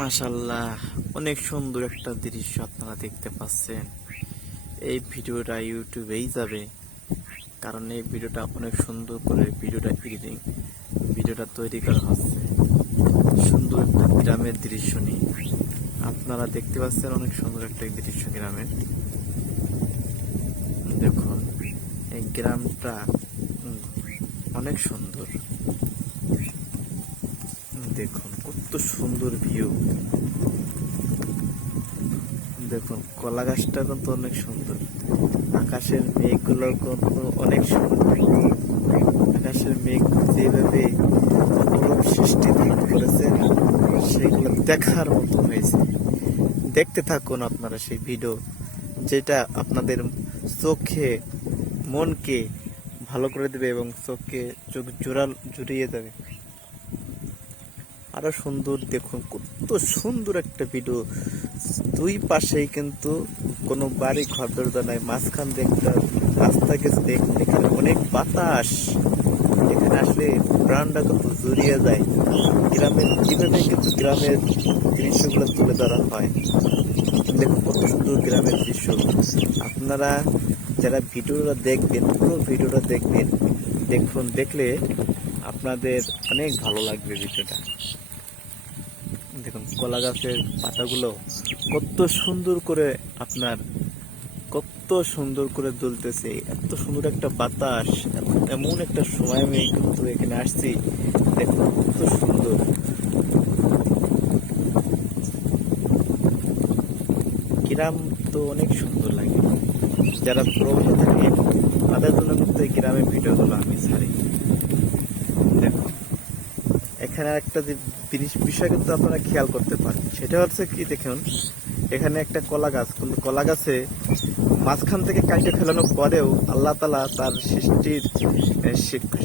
মাশাল্লাহ অনেক সুন্দর একটা দৃশ্য আপনারা দেখতে পাচ্ছেন। এই ভিডিওটা ইউটিউবেই যাবে, কারণ এই ভিডিওটা অনেক সুন্দর করে ভিডিওটা এডিটিং ভিডিওটা তৈরি করা হচ্ছে। সুন্দর একটা গ্রামের দৃশ্য নিয়ে। আপনারা দেখতে পাচ্ছেন অনেক সুন্দর একটা দৃশ্য গ্রামের। দেখুন, এই গ্রামটা অনেক সুন্দর। দেখুন, কত সুন্দর ভিউ দেখুন কলা গাছটা কিন্তু অনেক সুন্দর। আকাশের মেঘগুলো কিন্তু অনেক সুন্দর। আকাশের মেঘ যেভাবে সৃষ্টি করেছে, সেগুলো দেখার মতো হয়েছে। দেখতে থাকুন আপনারা সেই ভিডিও যেটা আপনাদের চোখে, মনকে ভালো করে দেবে এবং চোখকে চোখ জোড়াল জুড়িয়ে দেবে। আরও সুন্দর, দেখুন কত সুন্দর একটা ভিডিও দুই পাশেই কিন্তু কোনো বাড়ি ঘর দরজা নাই, মাঝখান দিয়ে রাস্তা গেছে, দেখুন এখানে অনেক বাতাস। এখানে আসলে প্রাণটা কিন্তু জড়িয়ে যায়। গ্রামের কীভাবে কিন্তু গ্রামের দৃশ্যগুলো তুলে ধরা হয়। দেখুন কত সুন্দর গ্রামের দৃশ্য। আপনারা যারা ভিডিওটা দেখবেন, পুরো ভিডিওটা দেখবেন, দেখুন, দেখলে আপনাদের অনেক ভালো লাগবে ভিডিওটা। দেখুন, কলা গাছের পাতাগুলো কত সুন্দর করে আপনার, কত সুন্দর করে দুলতেছে। এত সুন্দর একটা বাতাস এমন একটা সময় আমি কিন্তু এখানে আসছি। দেখুন, কত সুন্দর। গ্রাম তো অনেক সুন্দর লাগে। যারা প্রবাসে থাকে, তাদের জন্য কিন্তু এই গ্রামের ভিডিওগুলো আমি ছাড়ি। দেখুন, এখানে একটা যে জিনিস- বিষয় কিন্তু আপনারা খেয়াল করতে পারেন। সেটা হচ্ছে কি দেখুন, এখানে একটা কলা গাছ। কিন্তু কলা গাছে মাঝখান থেকে কাটে ফেলানোর পরেও আল্লাহ তালা তার সৃষ্টির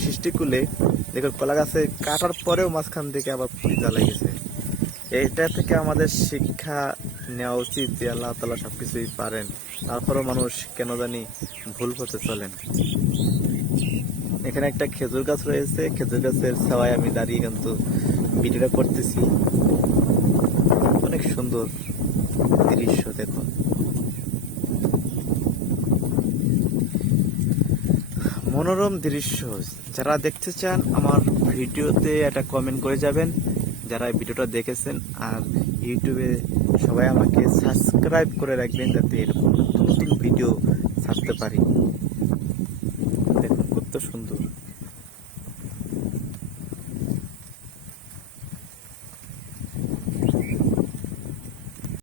সৃষ্টিকুলে দেখুন কলা গাছে কাটার পরেও মাঝখান থেকে আবার ফুল জ্বালা গেছে এটা থেকে আমাদের শিক্ষা নেওয়া উচিত যে আল্লাহ তালা সবকিছুই পারেন। তারপরেও মানুষ কেন জানি ভুল পথে চলেন। এখানে একটা খেজুর গাছ রয়েছে। খেজুর গাছের ছাওয়ায় আমি দাঁড়িয়ে কিন্তু ভিডিওটা করতেছি। অনেক সুন্দর দৃশ্য দেখুন। মনোরম দৃশ্য। যারা দেখতে চান, আমার ভিডিওতে একটা কমেন্ট করে যাবেন। যারা ভিডিওটা দেখেছেন আর ইউটিউবে সবাই আমাকে সাবস্ক্রাইব করে রাখবেন, যাতে এরকম নতুন নতুন ভিডিও ছাড়তে পারি। দেখুন, কত সুন্দর।